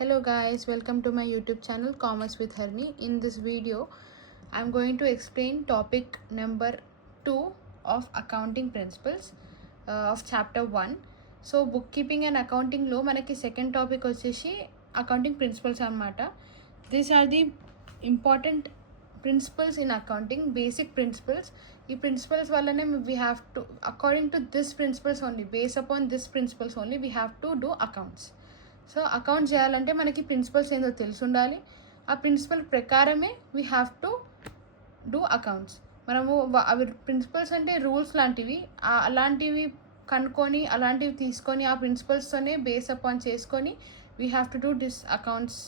Hello guys, welcome to my YouTube channel Commerce with Harni. In this video, I'm going to explain topic number 2 of accounting principles of chapter 1. So bookkeeping and accounting లో మనకి second topic వచ్చేసి accounting principles అన్నమాట. These are the important principles in accounting, basic principles. ఈ principles వల్లనే we have to, according to this principles only, base upon this principles only we have to do accounts. So account చేయాలంటే మనకి principles ఏందో తెలిసి ఉండాలి. ఆ principle ప్రకారమే we have to do accounts. మనము అవి ప్రిన్సిపల్స్ అంటే రూల్స్ లాంటివి, అలాంటివి కనుక్కొని అలాంటివి తీసుకొని ఆ ప్రిన్సిపల్స్తోనే బేస్ అపాన్ చేసుకొని we have to do this accounts.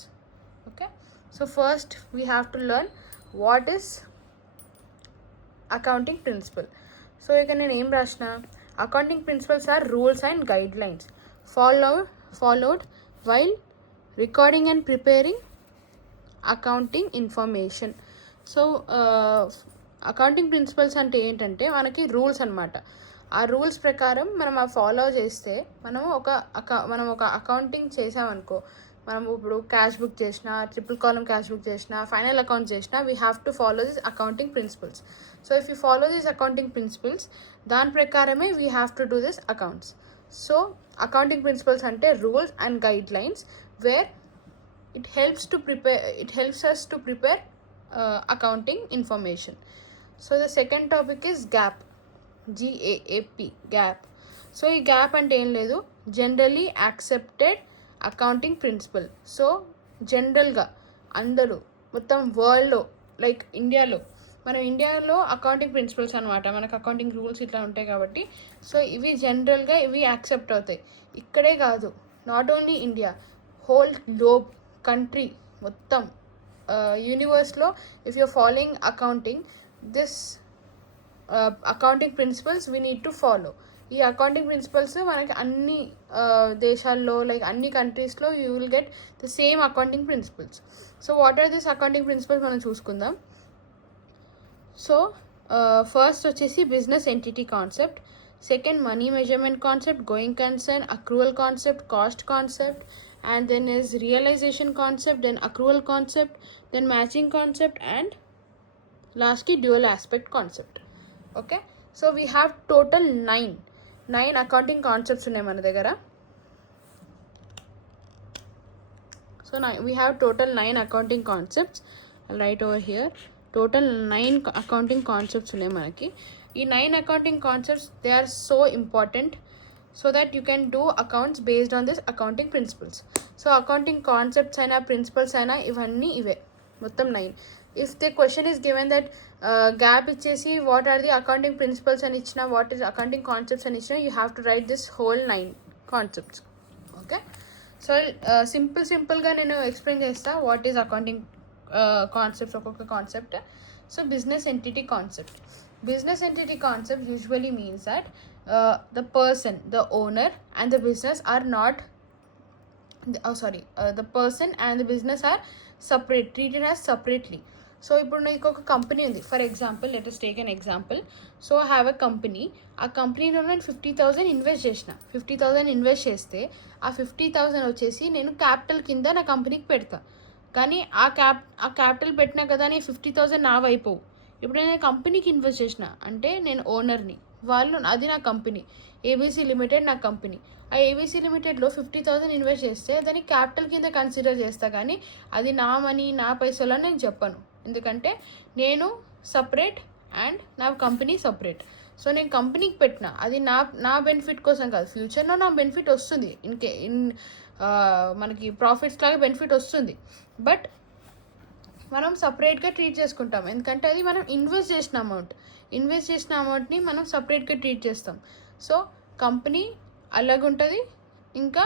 Okay, so first we have to learn what is accounting principle. So ఇక నేను ఏం రాసిన, accounting principles are rules and guidelines followed while recording and preparing accounting information. సో అకౌంటింగ్ ప్రిన్సిపల్స్ అంటే ఏంటంటే మనకి రూల్స్ అనమాట. ఆ రూల్స్ ప్రకారం మనం ఆ ఫాలో చేస్తే మనం ఒక అకౌంటింగ్ చేసామనుకో, మనం ఇప్పుడు క్యాష్ బుక్ చేసినా, ట్రిపుల్ కాలమ్ క్యాష్ బుక్ చేసినా, ఫైనల్ అకౌంట్ చేసినా, we have to follow this accounting principles. So if you follow this accounting principles, దాని ప్రకారమే we have to do this accounts. So accounting principles ante rules and guidelines where it helps us to prepare accounting information. So the second topic is GAAP. So ఈ GAAP అంటే ఏం లేదు, generally accepted accounting principle. So జనరల్గా అందరూ మొత్తం వరల్డ్లో, like ఇండియాలో accounting principles అనమాట. మనకు అకౌంటింగ్ రూల్స్ ఇట్లా ఉంటాయి కాబట్టి సో ఇవి జనరల్గా ఇవి యాక్సెప్ట్ అవుతాయి. ఇక్కడే కాదు, not only India, whole globe country మొత్తం యూనివర్స్లో if your following accounting, this accounting principles we need to follow. ఈ అకౌంటింగ్ ప్రిన్సిపల్స్ మనకి అన్ని దేశాల్లో, లైక్ అన్ని కంట్రీస్లో you will get the same accounting principles. So what are this accounting principles మనం చూసుకుందాం. సో ఫస్ట్ వచ్చేసి business entity concept, second money measurement concept, going concern, accrual concept, cost concept, and then is realization concept, then accrual concept, then matching concept, and lastly dual aspect concept. Okay, so we have total 9 accounting concepts ఉన్నాయి మన దగ్గర. So we have total 9 accounting concepts. I'll write over here, total 9 accounting concepts ఉన్నాయి మనకి. ఈ 9 accounting concepts, they are so important so that you can do accounts based on this accounting principles. So accounting concepts అయినా principles అయినా ఇవన్నీ ఇవే మొత్తం 9. If the question is given that gap ఇచ్చేసి what are the accounting principles అని ఇచ్చిన, what is accounting concepts అని ఇచ్చిన, you have to write this whole 9 concepts. Okay, so సింపుల్గా నేను ఎక్స్ప్లెయిన్ చేస్తా వాట్ ఈస్ అకౌంటింగ్ కాన్సెప్ట్స్, ఒక్కొక్క concept. So business entity concept. Business entity concept usually means that the person, the owner and the business are not, the person and the business are separate, treated as separately. So ఇప్పుడు నాకు ఒక company ఉంది, for example let us take an example. So I have a company. ఆ కంపెనీలో నేను 50,000 invest చేసిన. 50,000 invest చేస్తే ఆ 50,000 వచ్చేసి నేను క్యాపిటల్ కింద నా కంపెనీకి పెడతా. కానీ ఆ క్యాపిటల్ పెట్టినా కదా నేను 50,000 నావి అయిపోవు. ఇప్పుడు నేను కంపెనీకి ఇన్వెస్ట్ చేసిన అంటే నేను ఓనర్ని, అది నా కంపెనీ, ఏబీసీ లిమిటెడ్ నా కంపెనీ. ఆ ఏబీసీ లిమిటెడ్లో 50,000 ఇన్వెస్ట్ చేస్తే దాన్ని క్యాపిటల్ కింద కన్సిడర్ చేస్తా, కానీ అది నా మనీ, నా పైసలు అని నేను చెప్పను. ఎందుకంటే నేను సపరేట్ అండ్ నా కంపెనీ సపరేట్. సో నేను కంపెనీకి పెట్టిన, అది నా బెనిఫిట్ కోసం కాదు, ఫ్యూచర్లో నా బెనిఫిట్ వస్తుంది, మనకి ప్రాఫిట్స్ లాగా బెనిఫిట్ వస్తుంది. బట్ మనం సపరేట్గా ట్రీట్ చేసుకుంటాం, ఎందుకంటే అది మనం ఇన్వెస్ట్ చేసిన అమౌంట్ని మనం సపరేట్గా ట్రీట్ చేస్తాం. సో కంపెనీ అలాగుంటుంది, ఇంకా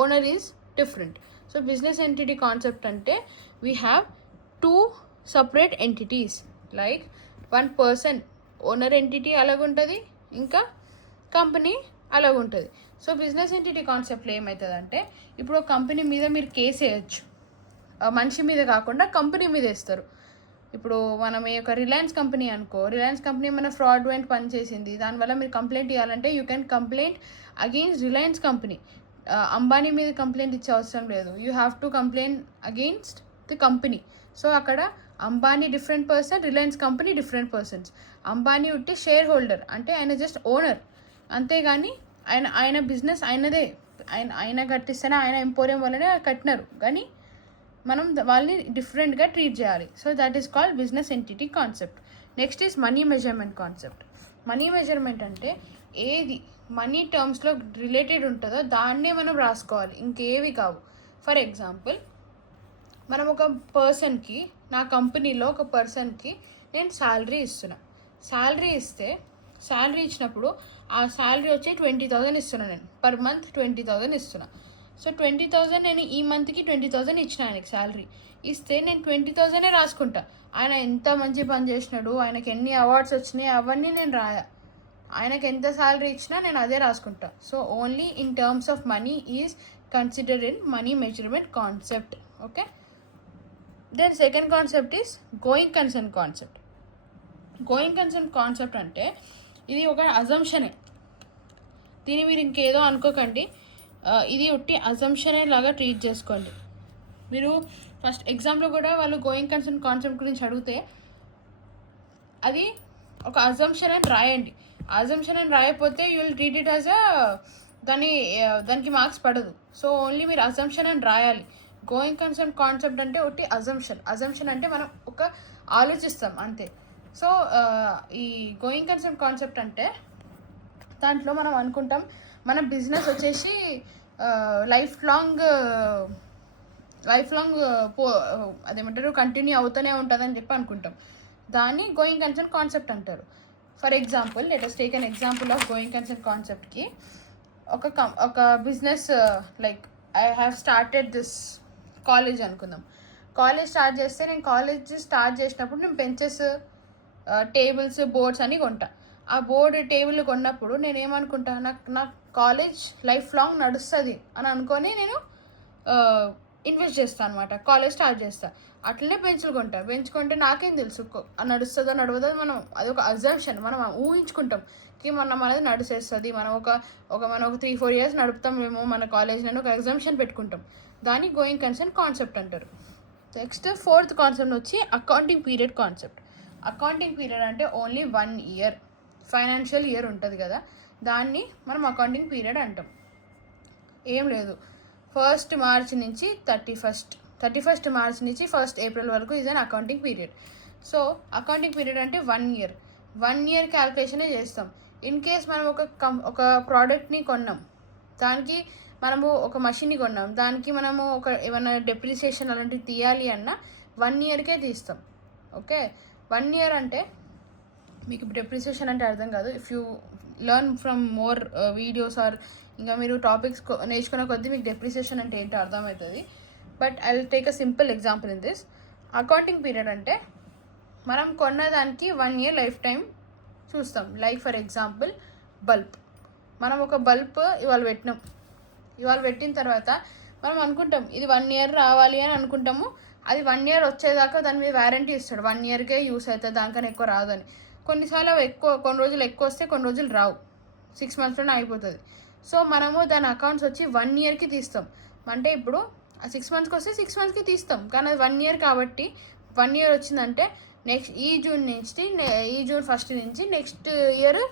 owner is different. So business entity concept అంటే we have 2 separate entities, like 1 person owner entity అలాగుంటుంది, ఇంకా కంపెనీ అలాగుంటుంది. సో బిజినెస్ ఎంటిటీ కాన్సెప్ట్లో ఏమవుతుందంటే, ఇప్పుడు ఒక కంపెనీ మీద మీరు కేసు వేయచ్చు, మనిషి మీద కాకుండా కంపెనీ మీద వేస్తారు. ఇప్పుడు మనం ఈ యొక్క రిలయన్స్ కంపెనీ అనుకో, రిలయన్స్ కంపెనీ మన ఫ్రాడ్యులెంట్ పని చేసింది, దానివల్ల మీరు కంప్లైంట్ ఇవ్వాలంటే you can complaint against Reliance company. Ambani మీద కంప్లైంట్ ఇచ్చే అవసరం లేదు. You have to complaint against the company. So అక్కడ Ambani different person, Reliance company different persons. Ambani ఉట్టి షేర్ హోల్డర్, అంటే ఆయన జస్ట్ ఓనర్, అంతేగాని ఆయన బిజినెస్ ఆయనదే, ఆయన కట్టిస్తేనే, ఆయన ఎంపోరియం వల్లనే కట్టినారు, కానీ మనం వాళ్ళని డిఫరెంట్గా ట్రీట్ చేయాలి. So that is called business entity concept. Next is money measurement concept. Money measurement అంటే ఏది మనీ టర్మ్స్లో రిలేటెడ్ ఉంటుందో దాన్నే మనం రాసుకోవాలి, ఇంకేవి కావు. ఫర్ ఎగ్జాంపుల్, మనం ఒక పర్సన్కి, నా కంపెనీలో ఒక పర్సన్కి నేను శాలరీ ఇస్తున్నా. శాలరీ ఇచ్చినప్పుడు ఆ శాలరీ వచ్చి 20,000 ఇస్తున్నాను నేను, పర్ మంత్ 20,000 ఇస్తున్నా. సో 20,000 నేను ఈ మంత్కి 20,000 ఇచ్చిన ఆయనకి శాలరీ ఇస్తే నేను 20,000 రాసుకుంటా. ఆయన ఎంత మంచి పని చేసినాడు, ఆయనకి ఎన్ని అవార్డ్స్ వచ్చినాయి అవన్నీ నేను రాయా. ఆయనకి ఎంత శాలరీ ఇచ్చినా నేను అదే రాసుకుంటా. So only in terms of money is considered in money measurement concept. Okay, then second concept is going concern concept. Going concern concept అంటే ఇది ఒక అజంప్షనే, దీన్ని మీరు ఇంకేదో అనుకోకండి, ఇది ఒట్టి అజంప్షనే లాగా ట్రీట్ చేసుకోండి. మీరు ఫస్ట్ ఎగ్జామ్లో కూడా వాళ్ళు గోయింగ్ కన్సర్న్ కాన్సెప్ట్ గురించి అడిగితే అది ఒక అజంప్షన్ అని రాయండి. అజంప్షన్ అని రాయకపోతే you will treat it as దానికి మార్క్స్ పడదు. సో ఓన్లీ మీరు అజంప్షన్ అని రాయాలి. గోయింగ్ కన్సర్న్ కాన్సెప్ట్ అంటే ఒకటి అజంప్షన్ అంటే మనం ఒక ఆలోచిస్తాం అంతే. సో ఈ గోయింగ్ కన్సర్న్ కాన్సెప్ట్ అంటే దాంట్లో మనం అనుకుంటాం మన బిజినెస్ వచ్చేసి లైఫ్ లాంగ్ అదేమంటారు కంటిన్యూ అవుతూనే ఉంటుందని చెప్పి అనుకుంటాం. దాన్ని గోయింగ్ కన్సర్న్ కాన్సెప్ట్ అంటారు. For example, let us take an example of going concern కాన్సెప్ట్కి. ఒక business, like I have started this college అనుకుందాం. కాలేజ్ స్టార్ట్ చేస్తే నేను కాలేజ్ స్టార్ట్ చేసినప్పుడు నేను బెంచెస్, టేబుల్స్, బోర్డ్స్ అని కొంటా. ఆ బోర్డు టేబుల్ కొన్నప్పుడు నేను ఏమనుకుంటా, నా కాలేజ్ లైఫ్ లాంగ్ నడుస్తుంది అని అనుకొని నేను ఇన్వెస్ట్ చేస్తాను అనమాట. కాలేజ్ స్టార్ట్ చేస్తా. అట్లనే బెంచ్లు కొంటే నాకేం తెలుసు నడుస్తుందో నడవదో, మనం అదొక అజంప్షన్, మనం ఊహించుకుంటాం మనది నడిచేస్తుంది, మనం ఒక 3-4 years నడుపుతాం మేము మన కాలేజ్లో, ఒక అజంప్షన్ పెట్టుకుంటాం. దాన్ని గోయింగ్ కన్సర్న్ కాన్సెప్ట్ అంటారు. నెక్స్ట్ ఫోర్త్ కాన్సెప్ట్ వచ్చి accounting period concept. Accounting period అంటే ఓన్లీ 1 year, ఫైనాన్షియల్ ఇయర్ ఉంటుంది కదా, దాన్ని మనం అకౌంటింగ్ పీరియడ్ అంటాం. ఏం లేదు, 1st March నుంచి 31st March నుంచి 1st April వరకు is an accounting period. So accounting period అంటే 1 year. 1 year క్యాల్కులేషనే చేస్తాం. ఇన్ కేస్ మనం ఒక ప్రోడక్ట్ని కొన్నాం, దానికి మనము ఒక మషిన్ని కొన్నాం, దానికి మనము ఏమైనా డెప్రిసియేషన్ అలాంటివి తీయాలి అన్నా 1 yearకే తీస్తాం. ఓకే, 1 year అంటే మీకు డెప్రిసియేషన్ అంటే అర్థం కాదు. If you learn from more videos or ఇంకా మీరు టాపిక్స్ నేర్చుకున్న కొద్దీ మీకు డెప్రిసియేషన్ అంటే ఏంటో అర్థమవుతుంది. But I will take a simple example in this. Accounting period అంటే మనం కొన్నదానికి 1 year లైఫ్ టైం చూస్తాం. లైక్ ఫర్ ఎగ్జాంపుల్ బల్బ్, మనం ఒక బల్బ్ ఇవాళ పెట్టిన తర్వాత మనం అనుకుంటాం ఇది 1 year రావాలి అని అనుకుంటాము. అది 1 year వచ్చేదాకా దాని మీద వ్యారంటీ ఇస్తాడు, 1 yearకే యూస్ అవుతుంది, దానికన్నా ఎక్కువ రాదని. కొన్నిసార్లు కొన్ని రోజులు ఎక్కువ వస్తే కొన్ని రోజులు రావు, 6 monthsలోనే అయిపోతుంది. సో మనము దాని అకౌంట్స్ వచ్చి 1 yearకి తీస్తాం. అంటే ఇప్పుడు ఆ 6 monthsకి వస్తే 6 monthsకి తీస్తాం, కానీ అది 1 year కాబట్టి 1 year వచ్చిందంటే నెక్స్ట్ ఈ జూన్ 1st నుంచి నెక్స్ట్ ఇయర్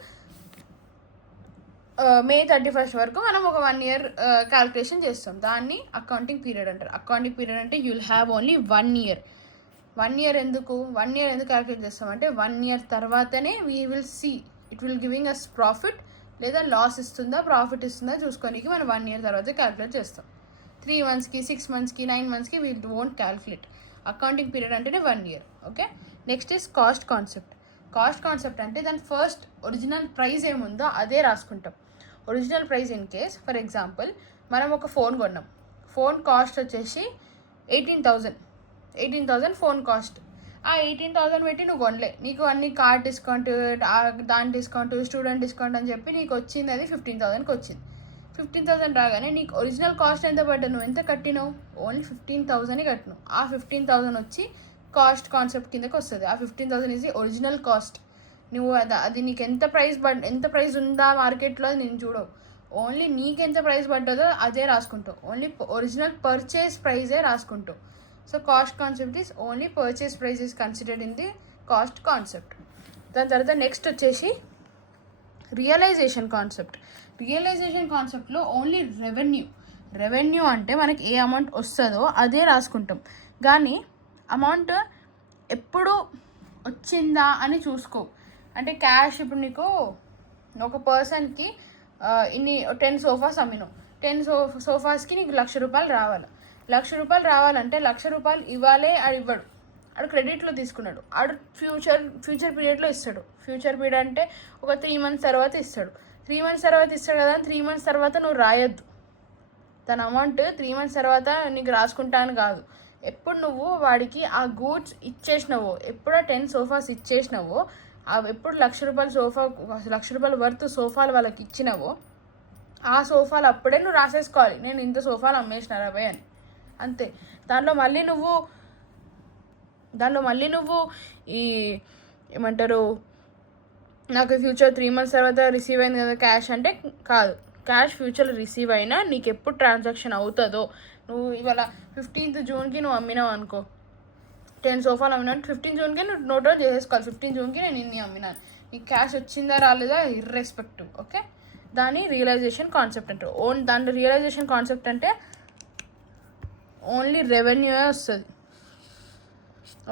May 31st వరకు మనం ఒక 1 year క్యాల్కులేషన్ చేస్తాం. దాన్ని అకౌంటింగ్ పీరియడ్ అంటారు. అకౌంటింగ్ పీరియడ్ అంటే you'll have only 1 year. 1 year ఎందుకు క్యాల్కులేట్ చేస్తాం అంటే 1 year తర్వాతనే we will see it will giving us profit లేదా లాస్ ఇస్తుందా ప్రాఫిట్ ఇస్తుందా చూసుకోనికి మనం 1 year తర్వాత క్యాల్కులేట్ చేస్తాం. 3 monthsకి 6 monthsకి 9 monthsకి we won't calculate. Accounting period అంటేనే 1 year. Okay, next is cost concept అంటే దాని ఫస్ట్ ఒరిజినల్ ప్రైస్ ఏముందో అదే రాసుకుంటాం. Original price in case for example మనం ఒక ఫోన్ కొన్నాం, ఫోన్ కాస్ట్ వచ్చేసి 18,000 ఫోన్ కాస్ట్. ఆ 18,000 పెట్టి నువ్వు కొనలే, నీకు అన్ని కార్డ్ డిస్కౌంట్, దాని డిస్కౌంట్, స్టూడెంట్ డిస్కౌంట్ అని చెప్పి నీకు వచ్చింది అది 15,000కి వచ్చింది. 15,000 రాగానే నీకు ఒరిజినల్ కాస్ట్ ఎంత పడ్డా, నువ్వు ఎంత కట్టినావు, ఓన్లీ 15,000 కట్టినావు. ఆ 15,000 వచ్చి కాస్ట్ కాన్సెప్ట్ కిందకి వస్తుంది. ఆ 15,000 ఈజ్ ది ఒరిజినల్ కాస్ట్. నువ్వు అది నీకు ఎంత ప్రైస్ ఉందా మార్కెట్లో నేను చూడవు, ఓన్లీ నీకెంత ప్రైస్ పడ్డదో అదే రాసుకుంటావు, ఓన్లీ ఒరిజినల్ పర్చేస్ ప్రైజే రాసుకుంటావు. So cost concept is only purchase price is considered in the cost concept. దాని తర్వాత నెక్స్ట్ వచ్చేసి రియలైజేషన్ కాన్సెప్ట్. రియలైజేషన్ కాన్సెప్ట్లో ఓన్లీ రెవెన్యూ అంటే మనకి ఏ అమౌంట్ వస్తుందో అదే రాసుకుంటాం, కానీ అమౌంట్ ఎప్పుడు వచ్చిందా అని చూసుకో. అంటే క్యాష్ ఇప్పుడు నీకు ఒక పర్సన్కి ఇన్ని 10 సోఫాస్ అమ్మినావు, 10 సోఫాస్కి నీకు ₹1,00,000 రావాలి. ₹1,00,000 రావాలంటే ₹1,00,000 ఇవ్వాలే, ఆడు ఇవ్వడు, ఆడు క్రెడిట్లో తీసుకున్నాడు, ఆడు ఫ్యూచర్ పీరియడ్లో ఇస్తాడు. ఫ్యూచర్ పీరియడ్ అంటే ఒక 3 months తర్వాత ఇస్తాడు. 3 months తర్వాత ఇస్తాడు కదా, 3 months తర్వాత నువ్వు రాయొద్దు తన అమౌంట్. 3 months తర్వాత నీకు రాసుకుంటా అని కాదు, ఎప్పుడు నువ్వు వాడికి ఆ గూడ్స్ ఇచ్చేసినావో, ఎప్పుడో 10 సోఫాస్ ఇచ్చేసినావో, ఎప్పుడు ₹1,00,000 వర్త్ సోఫాలు వాళ్ళకి ఇచ్చినావో ఆ సోఫాలు అప్పుడే నువ్వు రాసేసుకోవాలి, నేను ఇంత సోఫాలు అమ్మేసిన 20 అని, అంతే. దాంట్లో మళ్ళీ నువ్వు ఈ ఏమంటారు, నాకు ఫ్యూచర్ 3 months తర్వాత రిసీవ్ అయింది కదా క్యాష్ అంటే కాదు. క్యాష్ ఫ్యూచర్లో రిసీవ్ అయినా నీకు ఎప్పుడు ట్రాన్సాక్షన్ అవుతుందో, నువ్వు ఇవాళ 15th Juneకి నువ్వు అమ్మినావు అనుకో, 10 సోఫాలు అమ్మినాను, 15 Juneకి నువ్వు నోట్ డౌన్ చేసేసుకోవాలి, 15 Juneకి నేను ఇన్ని అమ్మినాను. నీకు క్యాష్ వచ్చిందా రాలేదా ఇర్రెస్పెక్టివ్. ఓకే, దాని రియలైజేషన్ కాన్సెప్ట్ అంటారు. దాంట్లో రియలైజేషన్ కాన్సెప్ట్ అంటే ఓన్లీ రెవెన్యూయే వస్తుంది.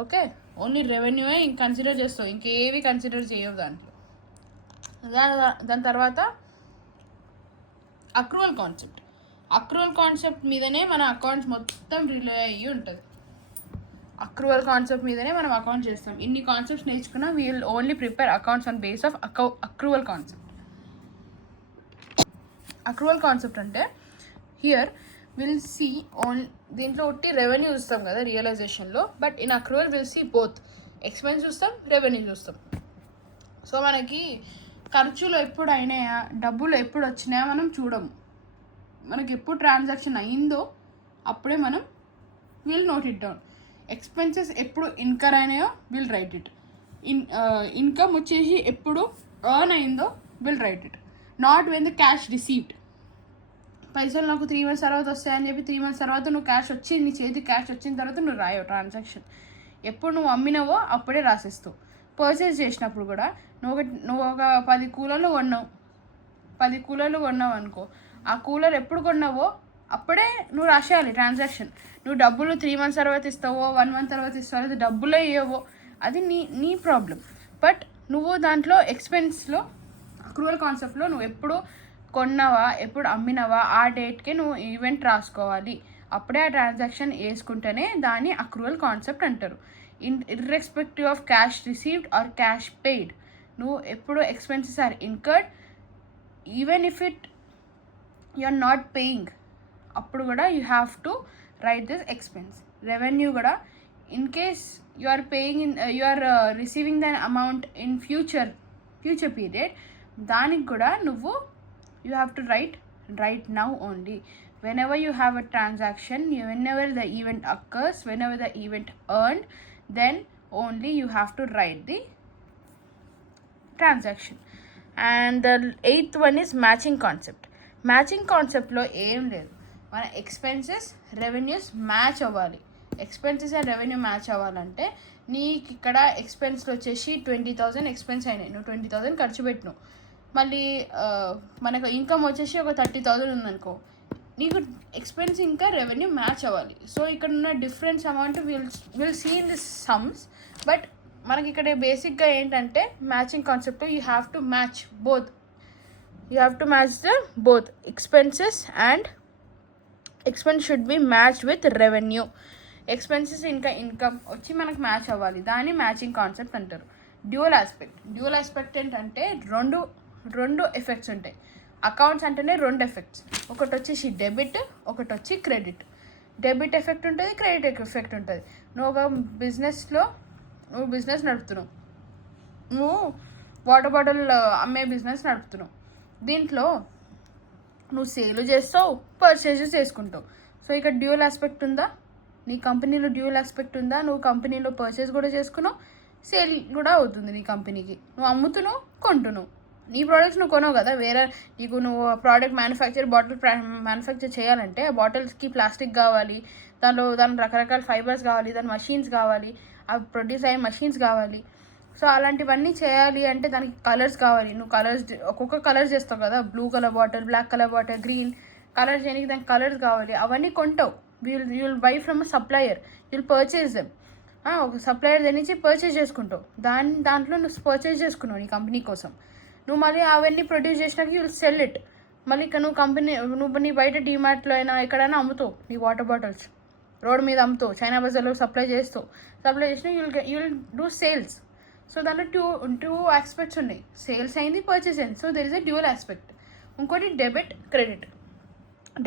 ఓకే, ఓన్లీ రెవెన్యూయే కన్సిడర్ చేస్తావు, ఇంకేవి కన్సిడర్ చేయవు దాంట్లో. దాని తర్వాత అక్రూవల్ కాన్సెప్ట్ మీదనే మన అకౌంట్స్ మొత్తం రిలే అయ్యి ఉంటుంది. అక్రూవల్ కాన్సెప్ట్ మీదనే మనం అకౌంట్ చేస్తాం. ఇన్ని కాన్సెప్ట్స్ నేర్చుకున్నా we will only prepare accounts on base of accrual concept. Accrual concept అంటే హియర్ విల్ సీ దీంట్లో ఒట్టి రెవెన్యూ చూస్తాం కదా రియలైజేషన్లో, but in accrual will see both expense చూస్తాం, రెవెన్యూ చూస్తాం. సో మనకి ఖర్చులు ఎప్పుడు అయినాయా, డబ్బులు ఎప్పుడు వచ్చినాయా మనం చూడము. మనకి ఎప్పుడు ట్రాన్సాక్షన్ అయిందో అప్పుడే మనం will note it down. Expenses ఎప్పుడు ఇన్కర్ అయినాయో విల్ రైట్ ఇట్. ఇన్కమ్ వచ్చేసి ఎప్పుడు ఎర్న్ అయిందో will write it. Not when the cash received. పైసలు నాకు 3 months తర్వాత వస్తాయని చెప్పి 3 months తర్వాత నువ్వు క్యాష్ వచ్చి నీ చేతికి క్యాష్ వచ్చిన తర్వాత నువ్వు రాయవు ట్రాన్సాక్షన్. ఎప్పుడు నువ్వు అమ్మినావో అప్పుడే రాసేస్తావు. పర్చేస్ చేసినప్పుడు కూడా నువ్వు ఒక 10 కూలర్లు కొన్నావు, 10 కూలర్లు కొన్నావు అనుకో, ఆ కూలర్ ఎప్పుడు కొన్నావో అప్పుడే నువ్వు రాసేయాలి ట్రాన్సాక్షన్. నువ్వు డబ్బులు 3 months తర్వాత ఇస్తావో 1 month తర్వాత ఇస్తావో లేదా డబ్బులే ఇవ్వవో అది నీ ప్రాబ్లం. బట్ నువ్వు దాంట్లో ఎక్స్పెన్స్లో అక్రూవల్ కాన్సెప్ట్లో నువ్వు ఎప్పుడు కొన్నావా ఎప్పుడు అమ్మినావా ఆ డేట్కే నువ్వు ఈవెంట్ రాసుకోవాలి. అప్పుడే ఆ ట్రాన్సాక్షన్ వేసుకుంటేనే దాన్ని అక్రూవల్ కాన్సెప్ట్ అంటారు. Irrespective of cash received or cash paid, నువ్వు ఎప్పుడు expenses are incurred even if you are not paying, అప్పుడు కూడా you have to write this expense. Revenue కూడా in case you are paying you are receiving the amount in future period, దానికి కూడా నువ్వు you have to write now only. whenever you have a transaction, whenever the event occurs, whenever the event earned, then only you have to write the transaction. And the 8th one is matching concept. Matching కాన్సెప్ట్లో ఏం లేదు, మన expenses revenues match అవ్వాలి. Expenses and revenue match అవ్వాలంటే నీకు ఇక్కడ ఎక్స్పెన్స్లో వచ్చేసి 20,000 expense అయినాయి, నువ్వు 20,000 ఖర్చు పెట్టినావు. మళ్ళీ మనకు ఇన్కమ్ వచ్చేసి ఒక 30,000 ఉందనుకో, నీకు ఎక్స్పెన్స్ ఇంకా రెవెన్యూ మ్యాచ్ అవ్వాలి. సో ఇక్కడ ఉన్న difference amount will see in this sums. But మనకి ఇక్కడ బేసిక్గా ఏంటంటే మ్యాచింగ్ కాన్సెప్ట్లో you have to match both. You have to match the both expenses and expense should be matched with revenue. Expenses ఇంకా income వచ్చి మనకు మ్యాచ్ అవ్వాలి, దాన్ని మ్యాచింగ్ కాన్సెప్ట్ అంటారు. డ్యూయల్ ఆస్పెక్ట్ ఏంటంటే రెండు ఎఫెక్ట్స్ ఉంటాయి. అకౌంట్స్ అంటేనే 2 ఎఫెక్ట్స్, ఒకటి వచ్చేసి డెబిట్, ఒకటి వచ్చి క్రెడిట్. డెబిట్ ఎఫెక్ట్ ఉంటుంది, క్రెడిట్ ఎఫెక్ట్ ఉంటుంది. నువ్వు ఒక బిజినెస్ నడుపుతున్నావు, నువ్వు వాటర్ బాటిల్ అమ్మే బిజినెస్ నడుపుతున్నావు. దీంట్లో నువ్వు సేల్ చేస్తావు, పర్చేజెస్ చేసుకుంటావు. సో ఇక్కడ డ్యూయల్ ఆస్పెక్ట్ ఉందా, నీ కంపెనీలో డ్యూయల్ ఆస్పెక్ట్ ఉందా, నువ్వు కంపెనీలో పర్చేజ్ కూడా చేసుకున్నావు, సేల్ కూడా అవుతుంది నీ కంపెనీకి, నువ్వు అమ్ముతున్నావు కొంటున్నావు. నీ ప్రోడక్ట్స్ నువ్వు కొనవు కదా, వేరే నీకు నువ్వు ప్రోడక్ట్ బాటిల్ మ్యానుఫ్యాక్చర్ చేయాలంటే బాటిల్స్కి ప్లాస్టిక్ కావాలి, దాని రకరకాల ఫైబర్స్ కావాలి, దాని మషీన్స్ కావాలి, అవి ప్రొడ్యూస్ అయ్యే మషీన్స్ కావాలి. సో అలాంటివన్నీ చేయాలి అంటే దానికి కలర్స్ కావాలి. నువ్వు ఒక్కొక్క కలర్స్ చేస్తావు కదా, blue colour bottle, black colour bottle, green colour చేయడానికి దానికి కలర్స్ కావాలి. అవన్నీ కొంటావు. You'll buy from a supplier, you'll purchase them. ఒక సప్లయర్ దగ్గర నుంచి పర్చేస్ చేసుకుంటావు. దాంట్లో నువ్వు పర్చేస్ చేసుకున్నావు నీ కంపెనీ కోసం. నువ్వు మళ్ళీ అవన్నీ ప్రొడ్యూస్ చేసినాక యుల్ సెల్ ఇట్. మళ్ళీ నువ్వు నీ బయట డీమార్ట్లో అయినా ఎక్కడైనా అమ్ముతావు నీ వాటర్ బాటిల్స్, రోడ్ మీద అమ్ముతావు, చైనా బజార్లో సప్లై చేసిన యుల్ డూ సేల్స్. సో దాంట్లో టూ ఆస్పెక్ట్స్ ఉన్నాయి, సేల్స్ అయింది, పర్చేస్ అయింది. So there is a dual aspect. ఇంకోటి డెబిట్, క్రెడిట్.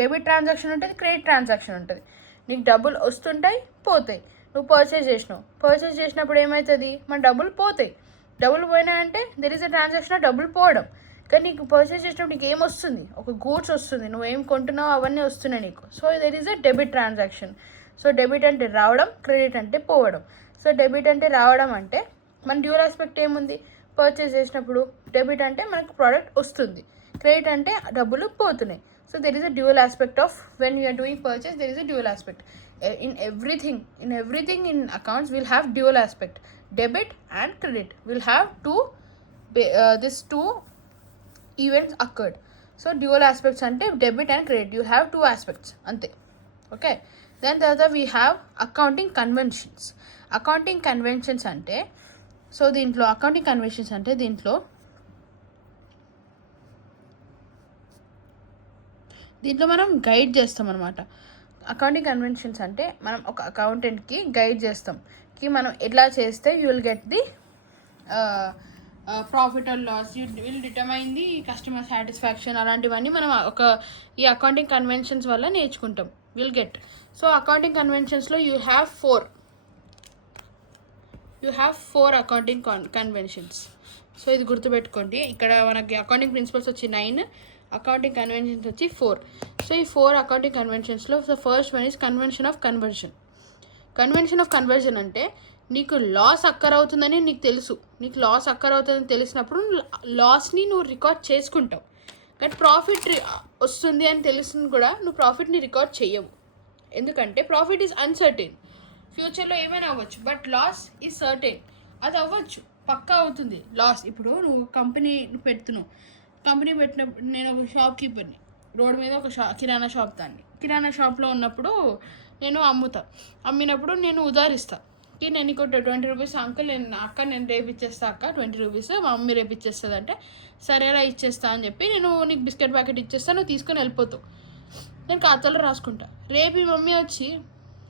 డెబిట్ ట్రాన్సాక్షన్ ఉంటుంది, క్రెడిట్ ట్రాన్సాక్షన్ ఉంటుంది. నీకు డబ్బులు వస్తుంటాయి, పోతాయి. నువ్వు పర్చేస్ చేసినప్పుడు ఏమవుతుంది, మన డబ్బులు పోతాయి. డబ్బులు పోయినాయంటే దెర్ ఇస్ ఎ ట్రాన్సాక్షన్, డబ్బులు పోవడం. కానీ నీకు పర్చేస్ చేసినప్పుడు నీకు ఏమొస్తుంది, ఒక గూడ్స్ వస్తుంది, నువ్వేం కొంటున్నావు అవన్నీ వస్తున్నాయి నీకు. So there is a debit transaction. So debit అంటే రావడం, క్రెడిట్ అంటే పోవడం. సో డెబిట్ అంటే రావడం అంటే మన డ్యూయల్ ఆస్పెక్ట్ ఏముంది, పర్చేస్ చేసినప్పుడు డెబిట్ అంటే మనకు ప్రోడక్ట్ వస్తుంది, క్రెడిట్ అంటే డబ్బులు పోతున్నాయి. So there is a dual aspect of when you're doing purchase, there is a dual aspect. In everything in accounts we'll have dual aspect, debit and credit. We'll have these two events occurred. So dual aspects ante debit and credit, you have two aspects ante. Okay, then the other we have accounting conventions. Accounting conventions ante, so దీంట్లో accounting conventions అంటే దీంట్లో మనం guide చేస్తాం అనమాట. Accounting conventions అంటే మనం ఒక అకౌంటెంట్కి guide చేస్తాం కి మనం ఎట్లా చేస్తే you will get the profit or loss, you will determine the customer satisfaction. అలాంటివన్నీ మనం ఈ అకౌంటింగ్ కన్వెన్షన్స్ వల్ల నేర్చుకుంటాం, విల్ గెట్. సో అకౌంటింగ్ కన్వెన్షన్స్లో you have four accounting conventions. So ఇది గుర్తుపెట్టుకోండి. ఇక్కడ మనకి అకౌంటింగ్ ప్రిన్సిపల్స్ వచ్చి 9, అకౌంటింగ్ కన్వెన్షన్స్ వచ్చి 4. సో ఈ 4 అకౌంటింగ్ కన్వెన్షన్స్లో the first one is convention of conversion. Convention of conversion అంటే నీకు లాస్ అక్కర్ అవుతుందని నీకు తెలుసు. నీకు లాస్ అక్కర్ అవుతుందని తెలిసినప్పుడు లాస్ని నువ్వు రికార్డ్ చేసుకుంటావు. కానీ ప్రాఫిట్ వస్తుంది అని తెలిసిన కూడా నువ్వు ప్రాఫిట్ని రికార్డ్ చెయ్యవు. ఎందుకంటే ప్రాఫిట్ ఈజ్ అన్సర్టైన్, ఫ్యూచర్లో ఏమైనా అవ్వచ్చు. బట్ లాస్ ఈజ్ సర్టైన్, అది అవ్వచ్చు, పక్కా అవుతుంది లాస్. ఇప్పుడు నువ్వు కంపెనీ పెడుతున్నావు, కంపెనీ పెట్టినప్పుడు నేను ఒక షాప్ కీపర్ని, రోడ్ మీద ఒక కిరాణా షాప్, కిరాణా షాప్లో ఉన్నప్పుడు నేను అమ్మినప్పుడు నేను ఉదారిస్తాను నేను నీకు 20 రూపీస్ అంకుల్, నేను రేపు ఇచ్చేస్తా అక్క 20 రూపీస్, మా మమ్మీ రేపు ఇచ్చేస్తుంది అంటే సరేలా ఇచ్చేస్తా అని చెప్పి నేను నీకు బిస్కెట్ ప్యాకెట్ ఇచ్చేస్తాను, నువ్వు తీసుకొని వెళ్ళిపోతావు. నేను ఖాతాలో రాసుకుంటా. రేపు ఈ మమ్మీ వచ్చి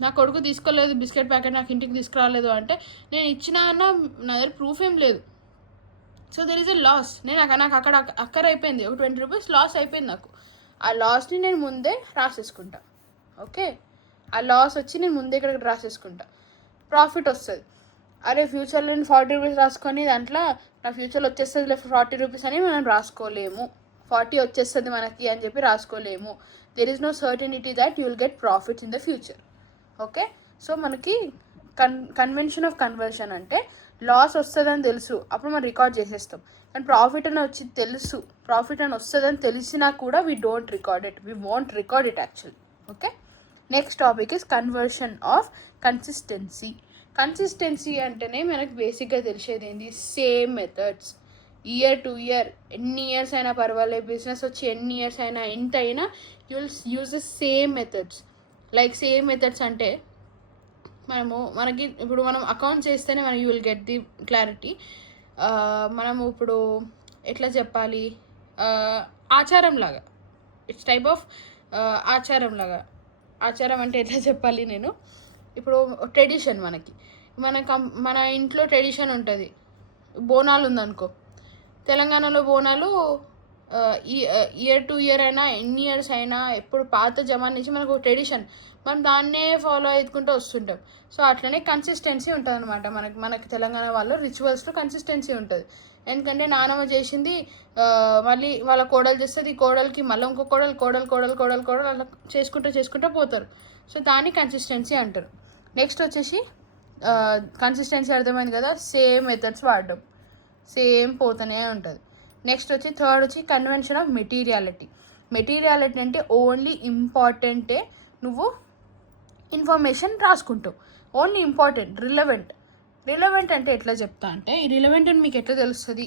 నా కొడుకు తీసుకోలేదు బిస్కెట్ ప్యాకెట్, నాకు ఇంటికి తీసుకురాలేదు అంటే నేను ఇచ్చినా అన్న నా దగ్గర ప్రూఫ్ ఏం లేదు. So there is a loss. నాకు అక్కడ అక్కర్ అయిపోయింది, ఒక 20 రూపీస్ లాస్ అయిపోయింది నాకు. ఆ లాస్ని నేను ముందే రాసేసుకుంటా. ఓకే, ఆ లాస్ వచ్చి నేను ముందే ఇక్కడ రాసేసుకుంటా. ప్రాఫిట్ వస్తుంది. అరే ఫ్యూచర్లో నేను 40 రూపీస్ రాసుకొని దాంట్లో నా ఫ్యూచర్లో వచ్చేస్తుంది 40 రూపీస్ అని మనం రాసుకోలేము. 40 వచ్చేస్తుంది మనకి అని చెప్పి రాసుకోలేము. There is no certainty that you will get profits in the future. Okay, so మనకి కన్వెన్షన్ ఆఫ్ కన్వర్షన్ అంటే లాస్ వస్తుందని తెలుసు, అప్పుడు మనం రికార్డ్ చేసేస్తాం. కానీ ప్రాఫిట్ అని వస్తుందని తెలిసినా కూడా we don't record it, we won't record it actually. Okay, next topic is conversion of consistency. Consistency అంటేనే మనకు బేసిక్గా తెలిసేది ఏంటి, same methods. Year to year, ఎన్ని ఇయర్స్ అయినా పర్వాలేదు, బిజినెస్ వచ్చి ఎన్ని ఇయర్స్ అయినా ఎంత అయినా you will use the same methods. Like same methods అంటే మనకి ఇప్పుడు మనం అకౌంట్ చేస్తేనే మనం you will get the clarity. మనము ఇప్పుడు ఎట్లా చెప్పాలి, ఆచారం లాగా, ఇట్స్ టైప్ ఆఫ్ ఆచారం లాగా. ఆచారం అంటే ఎట్లా చెప్పాలి, నేను ఇప్పుడు ట్రెడిషన్, మన ఇంట్లో ట్రెడిషన్ ఉంటుంది. బోనాలు ఉందనుకో, తెలంగాణలో బోనాలు ఇయర్ టు ఇయర్ అయినా ఎన్ని ఇయర్స్ అయినా ఎప్పుడు పాత జమాన్ నుంచి మనకు ఒక ట్రెడిషన్, మనం దాన్నే ఫాలో అయ్యుకుంటూ వస్తుంటాం. సో అట్లనే కన్సిస్టెన్సీ ఉంటుంది అనమాట. మనకి తెలంగాణ వాళ్ళు రిచువల్స్లో కన్సిస్టెన్సీ ఉంటుంది. ఎందుకంటే నానమ్మ చేసింది మళ్ళీ వాళ్ళ కోడలు చేస్తుంది, కోడలికి మళ్ళీ ఇంకో కోడలు అలా చేసుకుంటూ పోతారు. సో దాన్ని కన్సిస్టెన్సీ అంటారు. నెక్స్ట్ వచ్చేసి కన్సిస్టెన్సీ అర్థమైంది కదా, సేమ్ మెథడ్స్ వాడడం, సేమ్ పోతూనే ఉంటుంది. నెక్స్ట్ వచ్చి థర్డ్ వచ్చి కన్వెన్షన్ ఆఫ్ మెటీరియాలిటీ. మెటీరియాలిటీ అంటే ఓన్లీ ఇంపార్టెంటే నువ్వు ఇన్ఫర్మేషన్ రాసుకుంటావు, ఓన్లీ ఇంపార్టెంట్. రిలవెంట్ అంటే ఎట్లా చెప్తా అంటే, ఈ రిలవెంట్ అని మీకు ఎట్లా తెలుస్తుంది,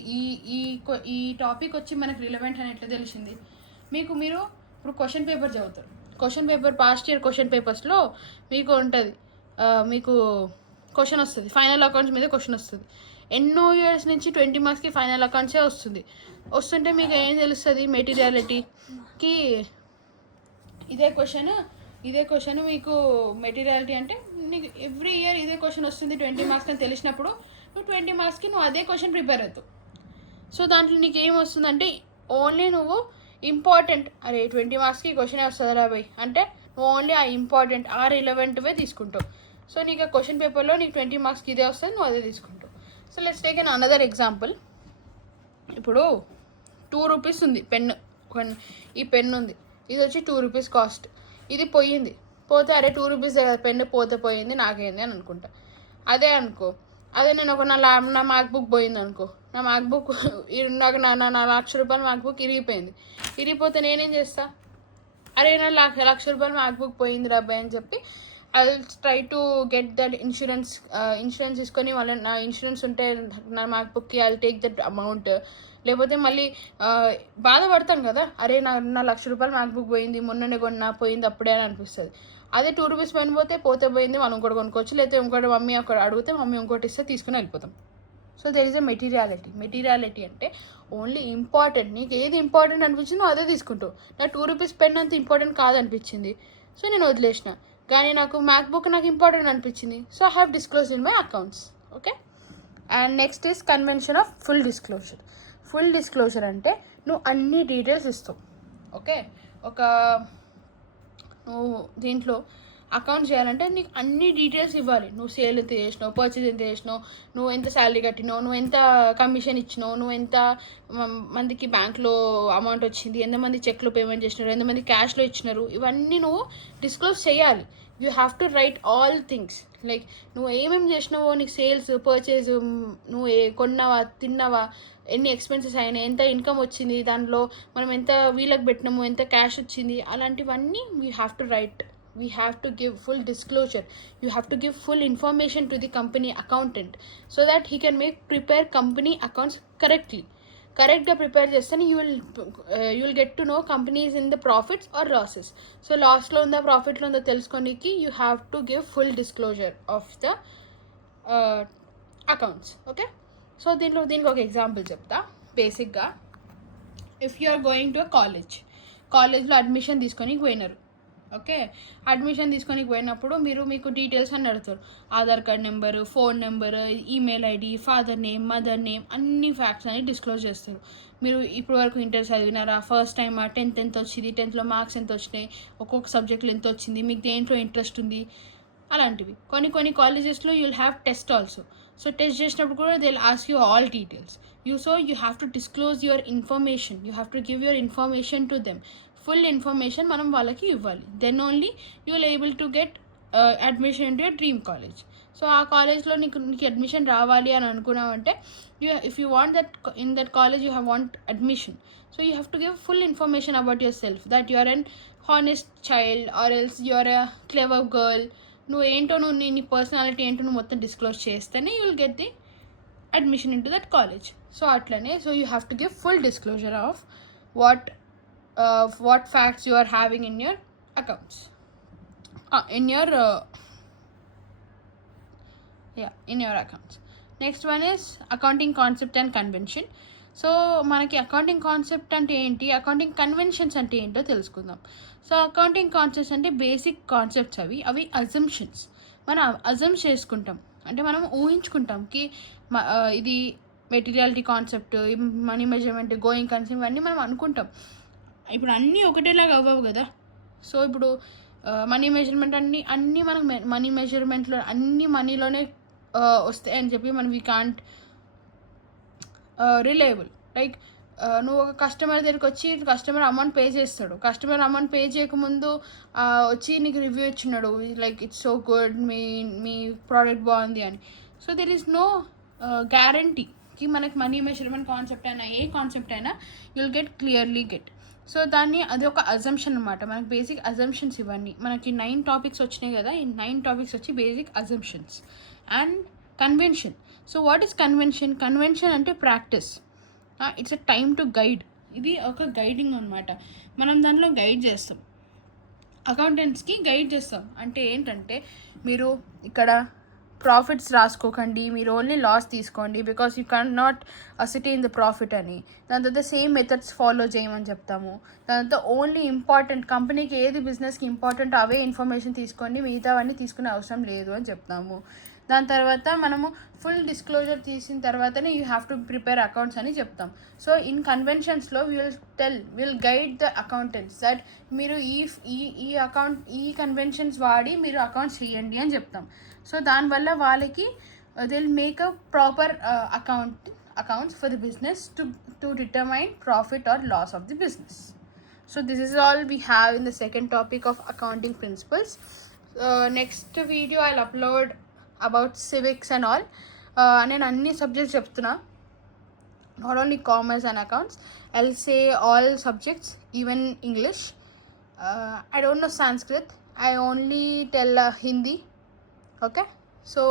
ఈ టాపిక్ వచ్చి మనకు రిలవెంట్ అని ఎట్లా తెలిసింది మీకు? మీరు ఇప్పుడు క్వశ్చన్ పేపర్ చదువుతారు, question paper past year question పేపర్స్లో మీకు ఉంటుంది, మీకు క్వశ్చన్ వస్తుంది, ఫైనల్ అకౌంట్స్ మీద క్వశ్చన్ వస్తుంది. ఎన్నో ఇయర్స్ నుంచి 20 మార్క్స్కి ఫైనల్ అకౌంట్సే వస్తుంటే మీకు ఏం తెలుస్తుంది? మెటీరియాలిటీకి ఇదే క్వశ్చన్ మీకు మెటీరియాలిటీ అంటే నీకు ఎవ్రీ ఇయర్ ఇదే క్వశ్చన్ వస్తుంది 20 మార్క్స్ అని తెలిసినప్పుడు నువ్వు 20 మార్క్స్కి నువ్వు అదే క్వశ్చన్ ప్రిపేర్ అవుతావు. సో దాంట్లో నీకు ఏం వస్తుందంటే ఓన్లీ నువ్వు ఇంపార్టెంట్, అరే 20 మార్క్స్కి క్వశ్చనే వస్తుంది రాబోయ్ అంటే నువ్వు ఓన్లీ ఆ ఇంపార్టెంట్ ఆ రిలవెంట్వే తీసుకుంటావు. సో నీకు ఆ క్వశ్చన్ పేపర్లో నీకు 20 మార్క్స్కి ఇదే వస్తుంది, నువ్వు అదే తీసుకుంటావు. So let's take an another example. ఇప్పుడు 2 రూపీస్ ఉంది పెన్ను, ఈ పెన్ను ఉంది, ఇది వచ్చి 2 రూపీస్ కాస్ట్. ఇది పోతే అరే 2 రూపీస్ పెన్ను పోయింది నాకేంది అని అనుకుంటా. అదే నేను నా మ్యాక్బుక్ పోయింది అనుకో, నా మ్యాక్బుక్ నాకు నా ₹1,00,000 మ్యాక్బుక్ ఇరిగిపోతే నేనేం చేస్తా? అరే నా ₹1,00,000 మ్యాక్బుక్ పోయింది రాబాయ్ అని చెప్పి I will try to get that insurance తీసుకొని వాళ్ళ నా ఇన్సూరెన్స్ ఉంటే నా మ్యాక్బుక్కి I will take that amount. లేకపోతే మళ్ళీ బాధపడతాను కదా, అరే నా ₹1,00,000 మ్యాక్బుక్ పోయింది, మొన్ననే పోయింది అప్పుడే అని అనిపిస్తుంది. అదే 2 రూపీస్ పెన్ పోతే పోయింది, మనం ఇంకోటి కొనుక్కోవచ్చు, లేకపోతే ఇంకోటి మమ్మీ అక్కడ అడిగితే మమ్మీ ఇంకోటి ఇస్తే తీసుకుని వెళ్ళిపోతాం. So there is a materiality అంటే ఓన్లీ ఇంపార్టెంట్, నీకు ఏది ఇంపార్టెంట్ అనిపించిందో అదే తీసుకుంటావు. నా 2 రూపీస్ పెన్ అంత ఇంపార్టెంట్ కాదనిపించింది, సో నేను వదిలేసిన. కానీ నాకు మ్యాక్బుక్ నాకు ఇంపార్టెంట్ అనిపించింది, so I have disclose in my accounts. Okay. And next is convention of full disclosure అంటే నువ్వు అన్ని డీటెయిల్స్ ఇస్తావు. ఓకే, నువ్వు దీంట్లో అకౌంట్ చేయాలంటే నీకు అన్ని డీటెయిల్స్ ఇవ్వాలి. నువ్వు సేల్ ఎంత చేసినావు, పర్చేజ్ ఎంత చేసినావు, నువ్వు ఎంత శాలరీ కట్టినావు, నువ్వు ఎంత కమిషన్ ఇచ్చినావు, నువ్వు ఎంత మందికి బ్యాంక్లో అమౌంట్ వచ్చింది, ఎంతమంది చెక్లో పేమెంట్ చేసినారు, ఎంతమంది క్యాష్లో ఇచ్చినారు, ఇవన్నీ నువ్వు డిస్క్లోజ్ చేయాలి. You have to right all things. Like నువ్వు ఏమేమి చేసినావో, నీకు సేల్స్, పర్చేజ్, నువ్వు కొన్నావా, తిన్నావా, ఎన్ని ఎక్స్పెన్సెస్ అయినాయి, ఎంత ఇన్కమ్ వచ్చింది, దాంట్లో మనం ఎంత వీళ్ళకి పెట్టినాము, ఎంత క్యాష్ వచ్చింది, అలాంటివన్నీ we have to right. We have to give full disclosure. You have to give full information to the company accountant so that he can prepare company accounts correctly. Correctగా ప్రిపేర్ చేస్తేనే you will get to know companies in the profits or losses. So లాస్ట్లో ఉందా ప్రాఫిట్లో ఉందా తెలుసుకోనికి you have to give full disclosure of the accounts. Okay. So దీనికి ఒక example చెప్తా. బేసిక్గా if you are going to కాలేజ్లో అడ్మిషన్ తీసుకొని పోయినారు. ఓకే, అడ్మిషన్ తీసుకొని పోయినప్పుడు మీకు డీటెయిల్స్ అని అడుగుతారు. Aadhaar card number, phone number, email ID, father name, mother name, అన్ని ఫ్యాక్ట్స్ అని డిస్క్లోజ్ చేస్తారు. మీరు ఇప్పుడు వరకు ఇంటర్ చదివినారా, ఫస్ట్ టైం 10th ఎంత వచ్చింది, 10thలో మార్క్స్ ఎంత వచ్చినాయి, ఒక్కొక్క సబ్జెక్ట్లో ఎంత వచ్చింది, మీకు దేంట్లో ఇంట్రెస్ట్ ఉంది, అలాంటివి. కొన్ని కాలేజెస్లో you will have test also. So test చేసినప్పుడు కూడా they will ask you all details. You have to disclose your information. You have to give your information to them. Full information మనం వాళ్ళకి ఇవ్వాలి. Then only you will able to get admission in your dream college. So ఆ కాలేజ్లో నీకు admission రావాలి అని అనుకున్నావంటే if you want that in that college you want admission, so you have to give full information about yourself, that you are an honest child or else you are a clever girl. నీ personality ఏంటో నువ్వు మొత్తం disclose చేస్తేనే you will get the admission into that college. So అట్లనే so you have to give full disclosure of what facts you are having in your accounts, in your accounts. Next one is accounting concept and convention. So మనకి accounting concept అంటే ఏంటి, accounting conventions అంటే ఏంటో తెలుసుకుందాం. So accounting concepts అంటే basic concepts, అవి assumptions. మనం అజంప్ చేసుకుంటాం, అంటే మనం ఊహించుకుంటాం కి ఇది materiality concept, money measurement, going concept, ఇవన్నీ మనం అనుకుంటాం. ఇప్పుడు అన్నీ ఒకటేలాగా అవ్వవు కదా. సో ఇప్పుడు మనీ మెజర్మెంట్ అన్నీ మనకు మనీ మెజర్మెంట్లో అన్నీ మనీలోనే వస్తాయి అని చెప్పి మనం వీ కాంట్ రిలయబుల్. లైక్ నువ్వు ఒక కస్టమర్ దగ్గరికి వచ్చి కస్టమర్ అమౌంట్ పే చేస్తాడు, కస్టమర్ అమౌంట్ పే చేయకముందు వచ్చి నీకు రివ్యూ ఇచ్చినాడు, లైక్ ఇట్స్ సో గుడ్, మీ ప్రోడక్ట్ బాగుంది అని. So there is no guarantee కాన్సెప్ట్కి మనకి మనీ మెజర్మెంట్ కాన్సెప్ట్ అయినా ఏ కాన్సెప్ట్ అయినా you'll get clearly get. So దాన్ని అది ఒక అజంప్షన్ అనమాట. మనకి బేసిక్ అజంప్షన్స్ ఇవన్నీ. మనకి 9 టాపిక్స్ వచ్చినాయి కదా, ఈ 9 టాపిక్స్ వచ్చి basic assumptions and convention. So what is convention? Convention అంటే practice. It's a time to guide. ఇది ఒక గైడింగ్ అనమాట. మనం దాంట్లో గైడ్ చేస్తాం, అకౌంటెంట్స్కి గైడ్ చేస్తాం. అంటే ఏంటంటే మీరు ఇక్కడ ప్రాఫిట్స్ రాసుకోకండి, మీరు ఓన్లీ లాస్ తీసుకోండి, because you can not city in the profit అని. దాని తర్వాత సేమ్ మెథడ్స్ ఫాలో చేయమని చెప్తాము. దాని తర్వాత ఓన్లీ ఇంపార్టెంట్, కంపెనీకి ఏది బిజినెస్కి ఇంపార్టెంట్ అవే ఇన్ఫర్మేషన్ తీసుకోండి, మిగతావన్నీ తీసుకునే అవసరం లేదు అని చెప్తాము. దాని తర్వాత మనము ఫుల్ డిస్క్లోజర్ తీసిన తర్వాతనే you have to prepare accounts అని చెప్తాం. సో ఇన్ కన్వెన్షన్స్లో will guide the accountants that మీరు ఈ అకౌంట్ ఈ కన్వెన్షన్స్ వాడి మీరు అకౌంట్స్ చేయండి అని చెప్తాం. సో దానివల్ల వాళ్ళకి they will make a proper accounts for the business to determine profit or loss of the business. So this is all we have in the second topic of accounting principles. Next video I'll upload about civics and all. నేను అన్ని subjects చెప్తున్నా, not only commerce and accounts. I'll say all subjects, even English. I don't know Sanskrit. I only tell Hindi. Okay, so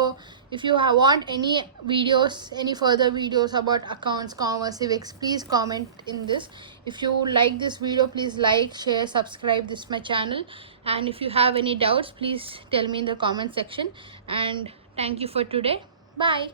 if you want any videos, any further videos about accounts, commerce, civics, please comment in this. If you like this video, please like, share, subscribe this my channel. And if you have any doubts, please tell me in the comment section. And thank you for today. Bye.